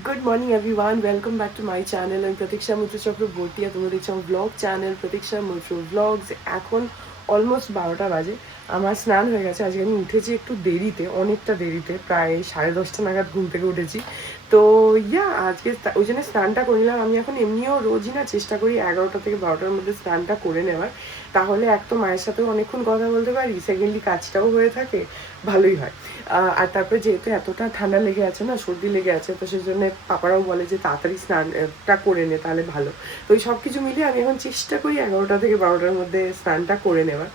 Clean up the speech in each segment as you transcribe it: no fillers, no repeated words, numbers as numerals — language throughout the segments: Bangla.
Good morning everyone, welcome back to my channel. I'm Pratiksha Mitra Chakraborty আর তোমরা দেখছো আমার ব্লগ চ্যানেল প্রতীক্ষা মৈত্র ব্লগস। এখন অলমোস্ট 12টা বাজে। আমার স্নান হয়ে গেছে। আজকে আমি উঠেছি একটু দেরিতে, অনেকটা দেরিতে, প্রায় 10:30 নাগাদ ঘুম থেকে উঠেছি। তো আজকে ওই জন্য স্নানটা করে নিলাম। আমি এখন এমনিও রোজই না চেষ্টা করি 11টা থেকে 12টার মধ্যে স্নানটা করে নেওয়ার। তাহলে এক তো মায়ের সাথেও অনেকক্ষণ কথা বলতে পারি, সেকেন্ডলি কাজটাও হয়ে থাকে, ভালোই হয়। আর তারপরে যেহেতু এতটা ঠান্ডা লেগে আছে না, সর্দি লেগে আছে, তো সেই জন্য পাপারাও বলে যে তাড়াতাড়ি স্নানটা করে নে, তাহলে ভালো। তো ওই সব কিছু মিলিয়ে আমি এখন চেষ্টা করি 11টা থেকে 12টার মধ্যে স্নানটা করে নেওয়ার।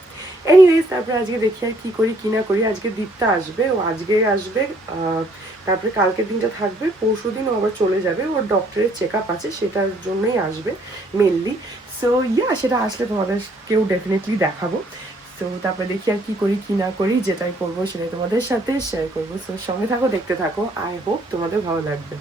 এনিওয়েজ, তারপরে আজকে দেখি আর কী করি কী না করি। আজকে দীপটা আসবে, ও আজকে আসবে, তারপরে কালকের দিনটা থাকবে, পরশু দিন ও আবার চলে যাবে, ওর ডক্টরের চেক আপ আছে, সেটার জন্যই আসবে মেনলি। সো সেটা আসলে তোমাদের কেউ ডেফিনেটলি দেখাবো। তো তারপরে দেখি আর কি করি কি না করি, যেটাই করবো সেটাই তোমাদের সাথে শেয়ার করবো। সো সঙ্গে থাকো, দেখতে থাকো, আই হোপ তোমাদের ভালো লাগবে।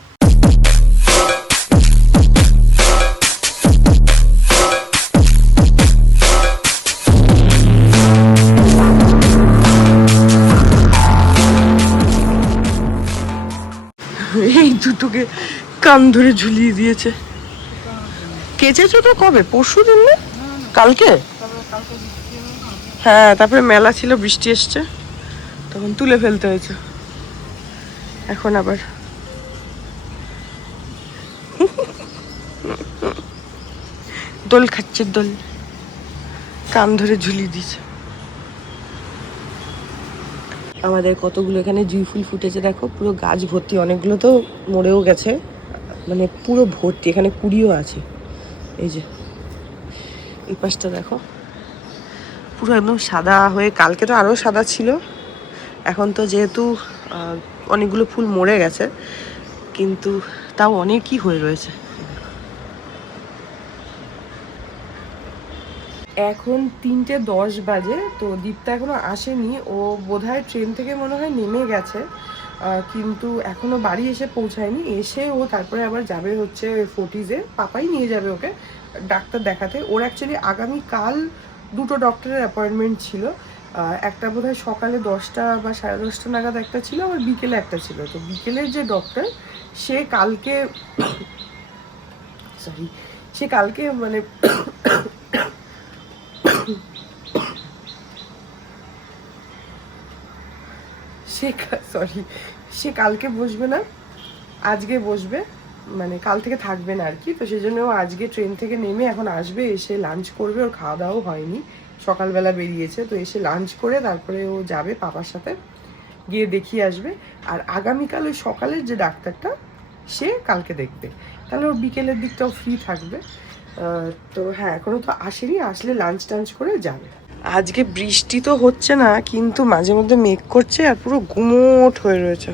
এই দুটোকে কান ধরে ঝুলিয়ে দিয়েছে। কেচেছো তো কবে? পরশু দিন না কালকে? হ্যাঁ, তারপরে মেলা ছিল, বৃষ্টি এসছে, তখন তুলে ফেলতে হয়েছে। এখন আবার দোল খাচ্ছে, দোল কান ধরে ঝুলিয়ে দিয়েছে। আমাদের কতগুলো এখানে জুঁই ফুল ফুটেছে দেখো, পুরো গাছ ভর্তি। অনেকগুলো তো মরেও গেছে, মানে পুরো ভর্তি। এখানে কুড়িও আছে। এই যে এই পাশটা দেখো, পুরো একদম সাদা হয়ে, কালকে তো আরও সাদা ছিল। এখন তো যেহেতু অনেকগুলো ফুল মরে গেছে, কিন্তু তাও অনেকই হয়ে রয়েছে। এখন 3:10 বাজে, তো দীপটা এখনো আসেনি। ও বোধহয় ট্রেন থেকে মনে হয় নেমে গেছে, কিন্তু এখনো বাড়ি এসে পৌঁছায়নি। এসে ও তারপরে আবার যাবে হচ্ছে ফোর্টিজে, পাপাই নিয়ে যাবে ওকে ডাক্তার দেখাতে। ওর অ্যাকচুয়ালি আগামীকাল দুটো ডক্টরের অ্যাপয়েন্টমেন্ট ছিল। একটা বোধহয় সকালে 10টা বা 10:30 নাগাদ একটা ছিল, আবার বিকেলে একটা ছিল। তো বিকেলের যে ডক্টর, সে কালকে সরি সে কালকে মানে সে সরি সে কালকে বসবে না, আজকে বসবে, মানে কাল থেকে থাকবে না আর কি। তো সেই জন্য ও আজকে ট্রেন থেকে নেমে এখন আসবে, এসে লাঞ্চ করবে। ওর খাওয়া দাওয়াও হয়নি, সকালবেলা বেরিয়েছে, তো এসে লাঞ্চ করে তারপরে ও যাবে পাপার সাথে, গিয়ে দেখিয়ে আসবে। আর আগামীকাল ওই সকালের যে ডাক্তারটা, সে কালকে দেখবে। তাহলে ওর বিকেলের দিকটাও ফ্রি থাকবে। তো হ্যাঁ, এখনও তো আসেনি, আসলে লাঞ্চ টাঞ্চ করে যাবে। আজকে বৃষ্টি তো হচ্ছে না, কিন্তু মাঝে মধ্যে মেঘ করছে আর পুরো গুমোট হয়ে রয়েছে।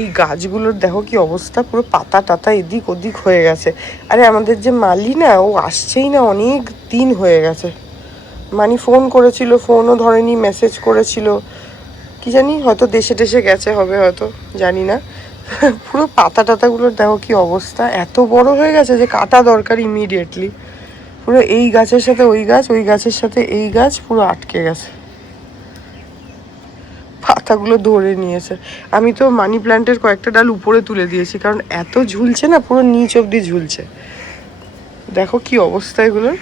এই গাছগুলোর দেখো কি অবস্থা, পুরো পাতা টাতা এদিক ওদিক হয়ে গেছে। আরে আমাদের যে মালি না, ও আসছেই না, অনেক দিন হয়ে গেছে। মানি ফোন করেছিল, ফোনও ধরেনি, মেসেজ করেছিল, কি জানি হয়তো দেশে টেশে গেছে হবে, হয়তো জানি না। পুরো পাতা টাতাগুলোর দেখো কি অবস্থা, এত বড় হয়ে গেছে যে কাটা দরকার ইমিডিয়েটলি। পুরো এই গাছের সাথে ওই গাছ, ওই গাছের সাথে এই গাছ, পুরো আটকে গেছে, পাতাগুলো ধরে নিয়েছে। আমি তো মানি প্ল্যান্টের কয়েকটা ডাল উপরে তুলে দিয়েছি, কারণ এত ঝুলছে না, পুরো নিচ অব্দি ঝুলছে। দেখো কি অবস্থা এগুলোর,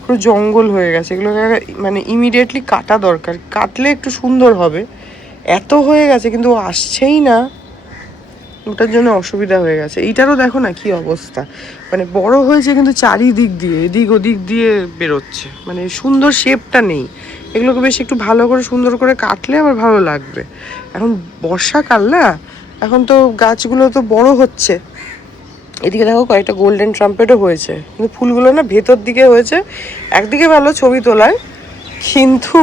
পুরো জঙ্গল হয়ে গেছে। এগুলোকে মানে ইমিডিয়েটলি কাটা দরকার, কাটলে একটু সুন্দর হবে। এত হয়ে গেছে, কিন্তু ও আসছেই না, ওটার জন্য অসুবিধা হয়ে গেছে। এইটারও দেখো না কি অবস্থা, মানে বড় হয়েছে কিন্তু চারিদিক দিয়ে এদিক ওদিক দিয়ে বেরোচ্ছে, মানে সুন্দর শেপটা নেই। এগুলোকে বেশ একটু ভালো করে সুন্দর করে কাটলে আবার ভালো লাগবে। এখন বর্ষাকাল না, এখন তো গাছগুলো তো বড় হচ্ছে। এদিকে দেখো কয়েকটা গোল্ডেন ট্রাম্পেটও হয়েছে, কিন্তু ফুলগুলো না ভেতর দিকে হয়েছে। একদিকে ভালো ছবি তোলায়, কিন্তু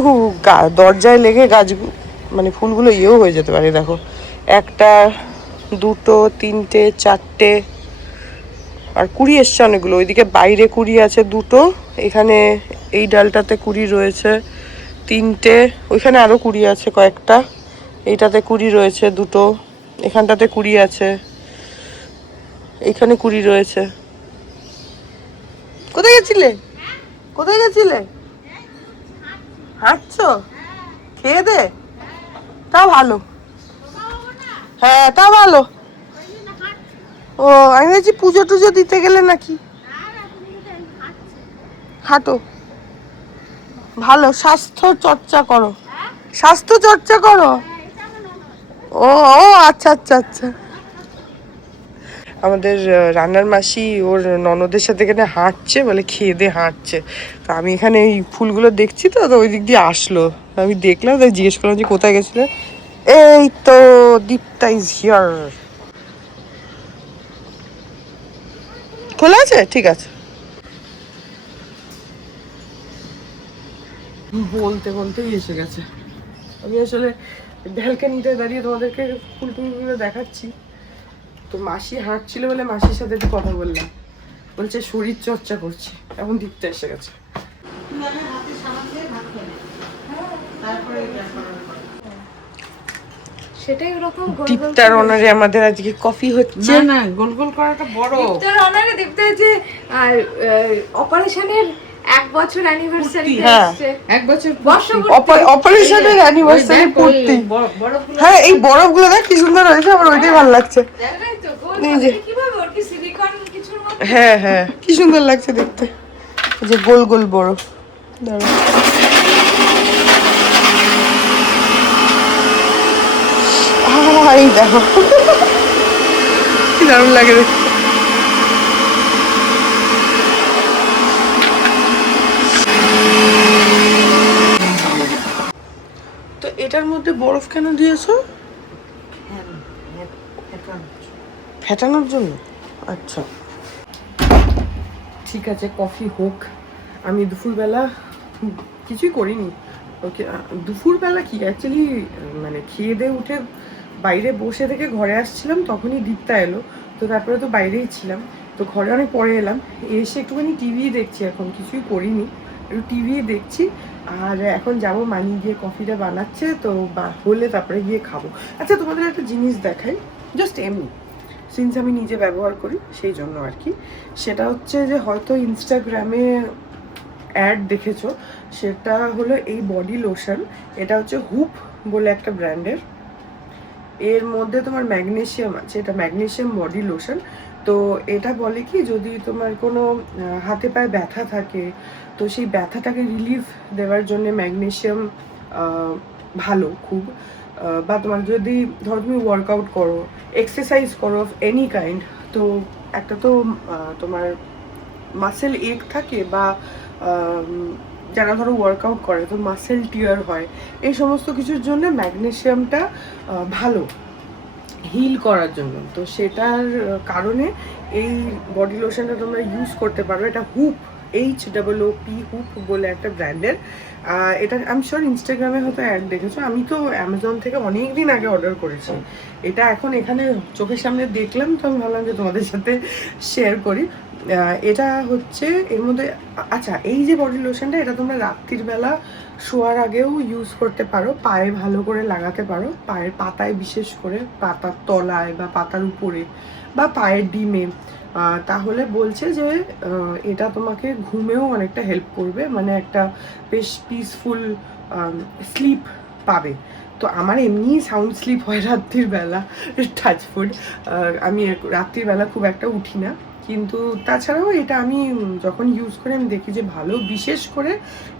দরজায় লেগে গাছ মানে ফুলগুলো ইয়েও হয়ে যেতে পারে। দেখো, একটা, দুটো, তিনটে, চারটে, আর কুড়ি এসছে অনেকগুলো। ওইদিকে বাইরে কুড়ি আছে দুটো, এখানে এই ডালটাতে কুড়ি রয়েছে তিনটে, ওইখানে আরও কুড়ি আছে কয়েকটা, এইটাতে কুড়ি রয়েছে দুটো, এখানটাতে কুড়ি আছে, এখানে কুড়ি রয়েছে। কোথায় গেছিলে? কোথায় গেছিলে? হাঁটছো? খেয়ে দে, তা ভালো। হ্যাঁ, তা ভালো। ও আমি ভাবছি পুজো টুজো দিতে গেলে নাকি। হাঁটো, ভালো স্বাস্থ্য চর্চা করো, স্বাস্থ্য চর্চা করো। ও ও আচ্ছা আচ্ছা আচ্ছা। আমাদের রান্নার মাসি ওর ননদের সাথে এখানে হাঁটছে, বলে খেয়ে দিয়ে হাঁটছে। তো আমি এখানে এই ফুলগুলো দেখছি, তো ওই দিক দিয়ে আসলো, আমি দেখলাম, তাই জিজ্ঞেস করলাম যে কোথায় গেছিলে। এই তো দীপ্তা ইজ হিয়ার। খোলা আছে, ঠিক আছে। বলতে বলতেই এসে গেছে। আমি আসলে ব্যালকানিতে দাঁড়িয়ে তোমাদেরকে ফুল টুলগুলো দেখাচ্ছি। তো মাসি হাঁটছিল বলে মাসির সাথে একটু কথা বললাম, বলছে শরীর চর্চা করছি। এখন দীপ্তা এসে গেছে। সেটাই ওরকম গোল গোল দীপ্তার অনারে আমাদের আজকে কফি হচ্ছে। না গোল গোল করাটা বড়। দীপ্তার অনারে দীপ্তা যে অপারেশনের 1 বছর অ্যানিভার্সারি হ্যাঁ। আসছে। 1 বছর অপারেশনের অ্যানিভার্সারি পূর্তি। হ্যাঁ এই বরফগুলো দেখ কি সুন্দর হয়েছে, আমার ওইটাই ভালো লাগছে। দেখাই তো গোল এই যে। কিভাবে ওর কি সিলিকন কিছুর মতো। হ্যাঁ হ্যাঁ কি সুন্দর লাগছে দেখতে, এই যে গোল গোল বরফ। দাঁড়াও, এই দেখো কি দারুণ লাগে দেখতে। তো এটার মধ্যে বরফ কেন দিয়েছো? ফেটানোর জন্য, আচ্ছা ঠিক আছে। কফি হোক। আমি দুপুরবেলা কিছুই করিনি। ওকে দুপুরবেলা কি অ্যাকচুয়ালি মানে খেয়ে দিয়ে উঠে বাইরে বসে থেকে ঘরে আসছিলাম, তখনই দীপ্তা এলো। তো তারপরে তো বাইরেই ছিলাম, তো ঘরে অনেক পরে এলাম। এসে একটুখানি টিভি দেখছি, এখন কিছুই করিনি, একটু টিভি দেখছি। আর এখন যাব, মানি গিয়ে কফিটা বানাচ্ছে, তো হলে তারপরে গিয়ে খাবো। আচ্ছা তোমাদের একটা জিনিস দেখাই, জাস্ট এমনি, সিন্স আমি নিজে ব্যবহার করি সেই জন্য আর কি। সেটা হচ্ছে যে হয়তো ইনস্টাগ্রামে অ্যাড দেখেছো, সেটা হলো এই বডি লোশন। এটা হচ্ছে হুপ বলে একটা ব্র্যান্ডের। এর মধ্যে তোমার ম্যাগনেসিয়াম আছে, এটা ম্যাগনেসিয়াম বডি লোশন। তো এটা বলে কি, যদি তোমার কোনো হাতে পায়ে ব্যথা থাকে, তো সেই ব্যথাটাকে রিলিফ দেওয়ার জন্য ম্যাগনেসিয়াম ভালো খুব। বা তোমার যদি ধরো তুমি ওয়ার্কআউট করো, এক্সারসাইজ করো অফ এনি কাইন্ড, তো একটা তো তোমার মাসেল এক থাকে, বা যারা ধরো ওয়ার্কআউট করে তো মাসেল টিয়ার হয়, এই সমস্ত কিছুর জন্য ম্যাগনেসিয়ামটা ভালো হিল করার জন্য। তো সেটার কারণে এই বডি লোশনটা তোমরা ইউজ করতে পারো। এটা হুপ, HOOP হুপ বলে একটা ব্র্যান্ডের। এটা আমি শিওর ইনস্টাগ্রামে হয়তো অ্যাড দেখেছো, আমি তো অ্যামাজন থেকে অনেক দিন আগে অর্ডার করেছি। এটা এখন এখানে চোখের সামনে দেখলাম, তো আমি ভাবলাম যে তোমাদের সাথে শেয়ার করি। এটা হচ্ছে এর মধ্যে, আচ্ছা এই যে বডি লোশনটা, এটা তোমরা রাত্রির বেলা শোয়ার আগেও ইউজ করতে পারো, পায়ে ভালো করে লাগাতে পারো, পায়ের পাতায় বিশেষ করে, পাতার তলায় বা পাতার উপরে বা পায়ের ডিমে। তাহলে বলছে যে এটা তোমাকে ঘুমেও অনেকটা হেল্প করবে, মানে একটা বেশ পিসফুল স্লিপ পাবে। তো আমার এমনি সাউন্ড স্লিপ হয় রাত্রির বেলা, টাচফুড। আমি রাত্রির বেলা খুব একটা উঠি না, কিন্তু তাছাড়াও এটা আমি যখন ইউজ করি আমি দেখি যে ভালো। বিশেষ করে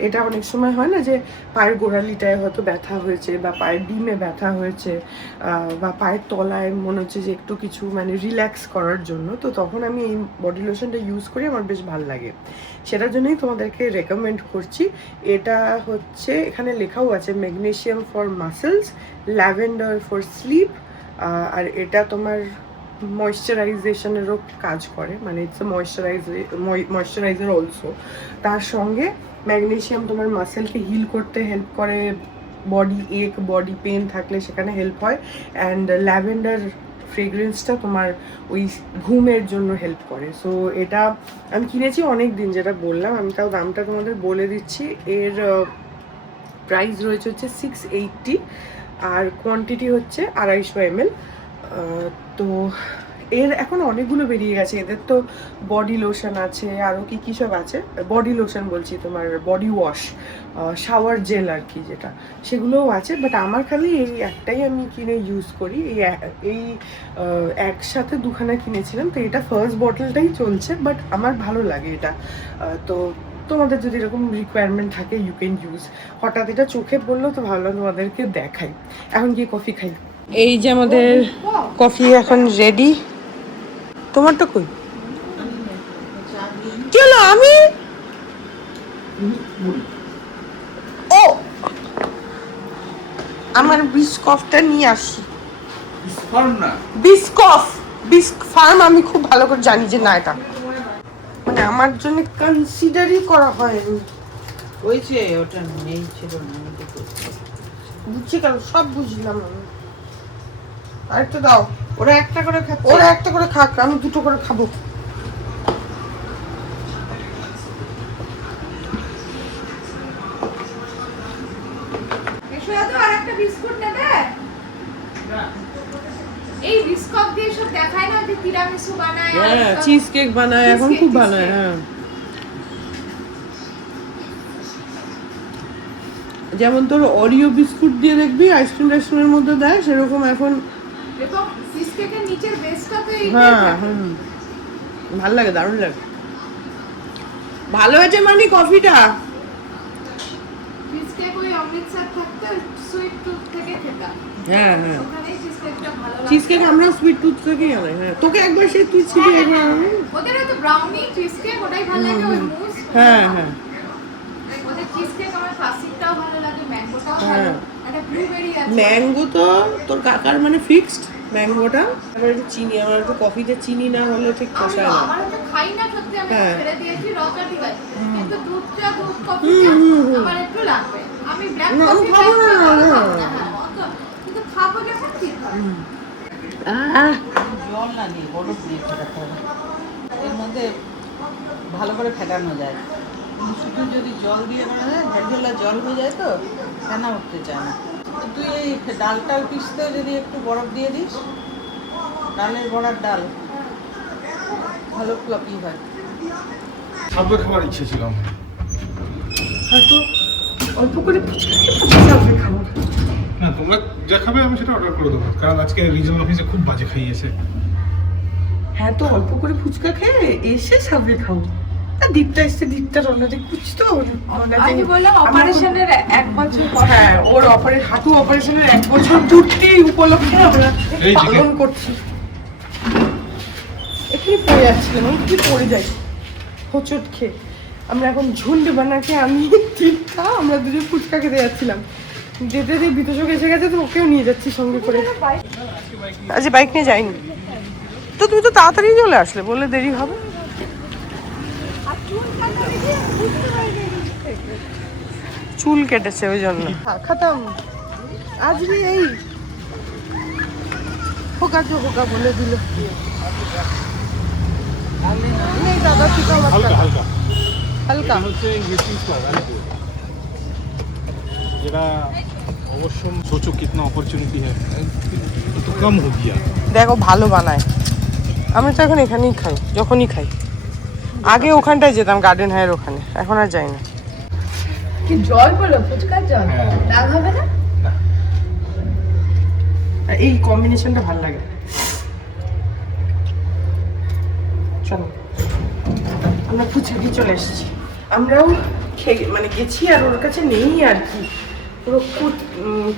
এটা অনেক সময় হয় না যে পায়ের গোড়ালিটায় হয়তো ব্যথা হয়েছে, বা পায়ের ডিমে ব্যথা হয়েছে, বা পায়ের তলায় মনে হচ্ছে যে একটু কিছু মানে রিল্যাক্স করার জন্য, তো তখন আমি এই বডি লোশনটা ইউজ করি, আমার বেশ ভালো লাগে। সেটার জন্যই তোমাদেরকে রেকমেন্ড করছি। এটা হচ্ছে এখানে লেখাও আছে magnesium for muscles, lavender for sleep. আর এটা তোমার ময়েশ্চারাইজেশনেরও কাজ করে, মানে ইটস এ ময়েশ্চারাইজার অলসো। তার সঙ্গে ম্যাগনেসিয়াম তোমার মাসেলকে হিল করতে হেল্প করে, বডি এক, বডি পেন থাকলে সেখানে হেল্প হয়। অ্যান্ড ল্যাভেন্ডার ফ্রেগ্রেন্সটা তোমার ওই ঘুমের জন্য হেল্প করে। সো এটা আমি কিনেছি অনেক দিন, যেটা বললাম আমি, তাও দামটা তোমাদের বলে দিচ্ছি। এর প্রাইস রয়েছে হচ্ছে 680, আর কোয়ান্টিটি হচ্ছে 250 ml। তো এর এখন অনেকগুলো বেরিয়ে গেছে। এদের তো বডি লোশন আছে, আরও কি কী সব আছে, বডি লোশন বলছি, তোমার বডি ওয়াশ, শাওয়ার জেল আর কি যেটা, সেগুলোও আছে। বাট আমার খালি এই একটাই আমি কিনে ইউজ করি, এই একসাথে দুখানা কিনেছিলাম। তো এটা ফার্স্ট বটলটাই চলছে, বাট আমার ভালো লাগে এটা। তো তোমাদের যদি এরকম রিকোয়ারমেন্ট থাকে ইউ ক্যান ইউজ। হঠাৎ এটা চোখে পড়লো তো ভাবলাম তোমাদেরকে দেখাই। এখন গিয়ে কফি খাই। এই যে আমাদের কফি এখন রেডি। তোমারটা কই? কি হলো? আমি ও আমার বিস্কফটা নিয়ে আসি। বিস্কফ, বিস্ক ফার্ম আমি খুব ভালো করে জানি যে না এটা মানে আমার জন্য কনসিডারই করা হয়নি। হয়েছে ওটা নেই ছিল না বুঝছি কেন, সব বুঝলাম আমি। আরেকটা দাও। ওরা একটা করে খাচ্ছে। ওরা একটা করে খাক, আমি দুটো করে খাবো। এসো দাদু, আর একটা বিস্কুট নেবে? এই বিস্কুট দিয়ে সব দেখায় না যে তিরামিসু বানায়, হ্যাঁ চিজ কেক বানায় এখন খুব ভালো। হ্যাঁ যেমন তোর অরিও বিস্কুট দিয়ে দেখবি আইসক্রিম টাইসক্রিমের মধ্যে দেয়, সেরকম এখন। দেখো চিজ কেকের নিচের বেসটা তো এই হ্যাঁ ভালো লাগে, দারুণ লাগে। ভালো হয়েছে মানে কফিটা। চিজ কেক ওই অমৃতসর থাকতে সুইট টুথ থেকে খেতাম। হ্যাঁ হ্যাঁ ওখানে চিজ কেকটা ভালো লাগে। চিজ কেক আমরা সুইট টুথ থেকেই আনাই। হ্যাঁ তোকে একবার সেই তুই ছিলি একবার। ওদের তো ব্রাউনি চিজ কেক ওটাই ভালো লাগে, ওই মুস। হ্যাঁ হ্যাঁ ওদের চিজ কেক আমার ক্লাসিকটাও ভালো লাগে, ম্যাঙ্গোটাও হ্যাঁ। ভালো, একটা ব্লুবেরি আছে। ম্যাঙ্গো তো তোর কাকার মানে ফিক্সড ম্যাঙ্গোটা। আবার একটু চিনি, আমার একটু কফিতে চিনি না হলে ঠিক পোষায় না। আমার তো খাই না সত্যি, আমি হ্যাঁ। ছেড়ে দিয়েছি, রসটা ঠিক আছে, কিন্তু দুধ কফি আমার একটু লাগবে। আমি ব্ল্যাক না, আমি কফি খাবো না, না। কিন্তু খাবো যখন ঠিক হবে। জল না নিয়ে বরফ দিয়ে ফেটাতে হবে। এর মধ্যে ভালো করে ফেটানো যায়। শুধু যদি জল দিয়ে করা যায় ঢেলা জল হয়ে যায় তো ফেনা উঠতে চায় না। তো তুই এই ডালটাল পিসতে যদি একটু বরফ দিয়ে দিস, ডালের বড়ার ডাল ভালো ফ্লপি হয়। সাবওয়ে খাবার ইচ্ছে ছিল আমার। হয়তো অল্প করে ফুচকা খাবো। না তোমরা যা খাবে আমি সেটা অর্ডার করে দেবো, কারণ আজকে রিজনাল অফিসে খুব বাজে খাইয়েছে। হ্যাঁ তো অল্প করে ফুচকা খেয়ে এসে সাবরে খাবো। আর দীপটা এসছে, দীপটার অলরেডি কুচতো। আমি বললাম অপারেশনের 1 বছর পর। হ্যাঁ ওর হাঁটু অপারেশনের 1 বছর পূর্তি উপলক্ষে আমরা এই যে পালন করছি। এখানে পড়ে যাচ্ছিলাম, আমি কি পড়ে যাই হোঁচট খেয়ে। আমরা এখন ঝুন্ড বানাকে আমি দীপটা আমরা দুজন ফুচকা খেতে যাচ্ছিলাম। যেতে যে বিতোষক এসে গেছে, তো ওকেও নিয়ে যাচ্ছি সঙ্গে করে। আজ বাইক নিয়ে যাইনি তো, তুমি তো তাড়াতাড়ি চলে আসলে, বললে দেরি হবে। চুল কেটেছে ওই জন্য খাতাম। আজকে এই হোকা বলে দিল। नहीं दादा फीका मत হালকা करना। হালকা हल्का হচ্ছে ইংলিশ আলিপুর, যেটা অবশ্য সোচো কিতনা অপরচুনিটি है তো কম हो गया। দেখো ভালো বানায়। আমি তো এখন এখানেই খাই, যখনই খাই। আগে ওখানটায় যেতাম গার্ডেন হাইয়ের ওখানে, এখন আর যাই না। কি জল বলো, ফুচকার জল হ্যাঁ। রাগ হবে না? এই কম্বিনেশনটা ভালো লাগে। চলো আমরা ফুচকা খেয়ে চলে এসেছি। আমরাও মানে গেছি, আর ওর কাছে নেই আর কি, পুরো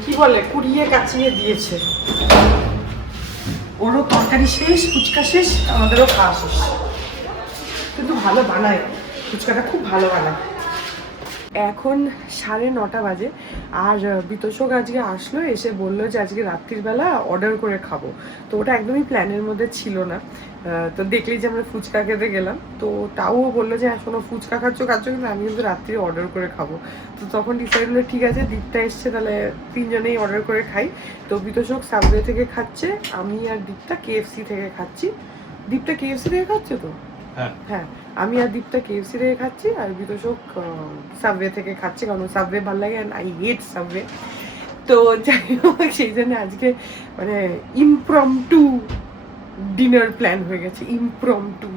কি বলে কুড়িয়ে কাচিয়ে দিয়েছে। ওরও তরকারি শেষ, ফুচকা শেষ, আমাদেরও খাওয়া শেষ। কিন্তু ভালো বানায় ফুচকাটা, খুব ভালো বানায়। এখন 9:30 বাজে। আর বিতোষক আজকে আসলো, এসে বললো যে আজকে রাত্রির বেলা অর্ডার করে খাবো। তো ওটা একদমই প্ল্যানের মধ্যে ছিল না। তো দেখলি যে আমরা ফুচকা খেতে গেলাম, তো তাও বললো যে এখনো ফুচকা খাচ্ছ কিন্তু আমি কিন্তু রাত্রি অর্ডার করে খাবো। তো তখন ডিসাইড হলো ঠিক আছে, দীপটা এসছে, তাহলে 3 জনেই অর্ডার করে খাই। তো বিতোষক সাবওয়ে থেকে খাচ্ছে, আমি আর দীপটা KFC থেকে খাচ্ছি। দীপটা KFC থেকে খাচ্ছে তো? হ্যাঁ আমি আর দীপটা KFC থেকে খাচ্ছি, আর বিতোষক সাবওয়ে থেকে খাচ্ছে, কারণ সাবওয়ে ভালো লাগে, অ্যান্ড আই হেট সাবওয়ে। তো যাই হোক, সেই জন্য আজকে মানে ইমপ্রম্পটু ডিনার প্ল্যান হয়ে গেছে ইমপ্রম্পটু।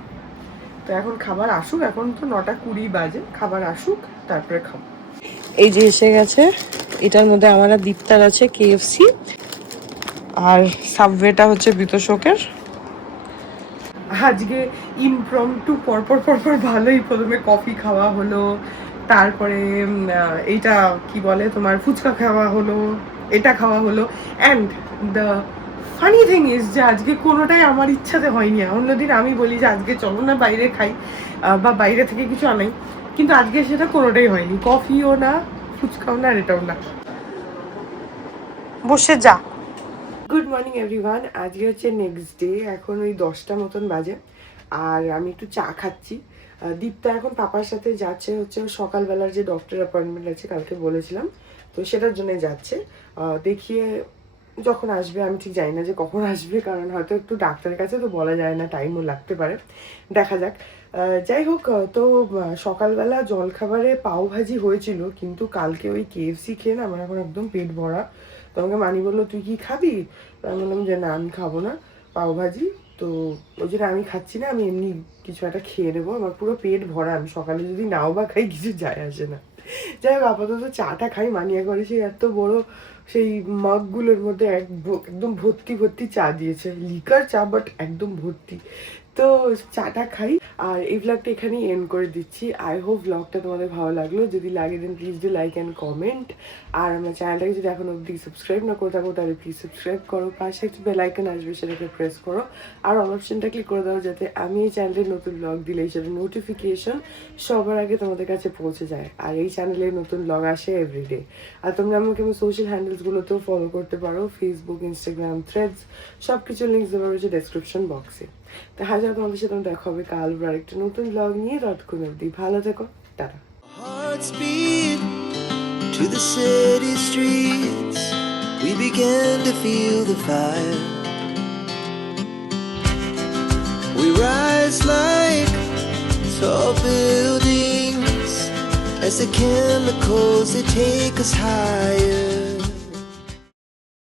তো এখন খাবার আসুক, এখন তো 9:20 বাজে, খাবার আসুক তারপরে খাবো। এই যে এসে গেছে, এটার মধ্যে আমার আর দীপ্তার আছে KFC, আর সাবওয়েটা হচ্ছে বিতোষকের। আজকে ইমপ্রম্পটু পরপর ভালোই, প্রথমে কফি খাওয়া হলো, তারপরে এইটা কি বলে তোমার ফুচকা খাওয়া হলো, এটা খাওয়া হলো। And the funny thing is যে আজকে কোনোটাই আমার ইচ্ছাতে হয়নি। অন্যদিন আমি বলি যে আজকে চলো না বাইরে খাই বা বাইরে থেকে কিছু আনাই, কিন্তু আজকে সেটা কোনোটাই হয়নি, কফিও না, ফুচকাও না, আর এটাও না। বসে যা। গুড মর্নিং এভরিওয়ান, আজকে হচ্ছে নেক্সট ডে, এখন ওই 10টা মতন বাজে, আর আমি একটু চা খাচ্ছি। দীপ্তা এখন পাপার সাথে যাচ্ছে হচ্ছে সকালবেলার যে ডক্টর অ্যাপয়েন্টমেন্ট আছে কালকে বলেছিলাম, তো সেটার জন্য যাচ্ছে। দেখিয়ে যখন আসবে, আমি ঠিক জানি না যে কখন আসবে, কারণ হয়তো একটু ডাক্তারের কাছে তো বলা যায় না, টাইমও লাগতে পারে, দেখা যাক। যাই হোক, তো সকালবেলা জলখাবারে পাওভাজি হয়েছিল, কিন্তু কালকে ওই KFC খেয়ে না আমার এখন একদম পেট ভরা। তো আমাকে মানি বললো তুই কি খাবি, তো আমি বললাম যে না আমি খাবো না পাওভাজি, তো ওই জন্য আমি খাচ্ছি না, আমি এমনি কিছু একটা খেয়ে নেবো, আমার পুরো পেট ভরা, আমি সকালে যদি নাও বা খাই কিছু যায় আসে না। যাই হোক, আপাতত চাটা খাই, মানিয়া করে সেই এত বড় সেই মগগুলোর মধ্যে একদম ভর্তি চা দিয়েছে, লিকার চা বাট একদম ভর্তি। তো চাটা খাই, আর এই ব্লগটা এখানেই এন্ড করে দিচ্ছি। আই হোপ ব্লগটা তোমাদের ভালো লাগলো, যদি লাগে then please do like and comment, আর আমার চ্যানেলটাকে যদি এখন অবধি সাবস্ক্রাইব না করে থাকো তাহলে প্লিজ সাবস্ক্রাইব করো, পাশে একটা বেল আইকন আসবে সেটাকে প্রেস করো, আর অল অপশনটা ক্লিক করে দাও যাতে আমি এই চ্যানেলের নতুন ব্লগ দিলে সেটা নোটিফিকেশন সবার আগে তোমাদের কাছে পৌঁছে যায়। আর এই চ্যানেলে নতুন ব্লগ আসে এভরিডে। আর তোমরা আমাকে আমার সোশ্যাল হ্যান্ডেলসগুলোতেও ফলো করতে পারো, ফেসবুক, ইনস্টাগ্রাম, থ্রেডস, সব কিছু লিঙ্কস দেওয়া রয়েছে ডেসক্রিপশন বক্সে। তো হাজার তোমাদের সাথে দেখা হবে কাল আরেকটা নতুন ব্লগ নিয়ে। ততক্ষণ অবধি ভালো থেকো, tata. Hearts beat to the city streets. We began to feel the fire. We rise like tall buildings as the chemicals they take us higher.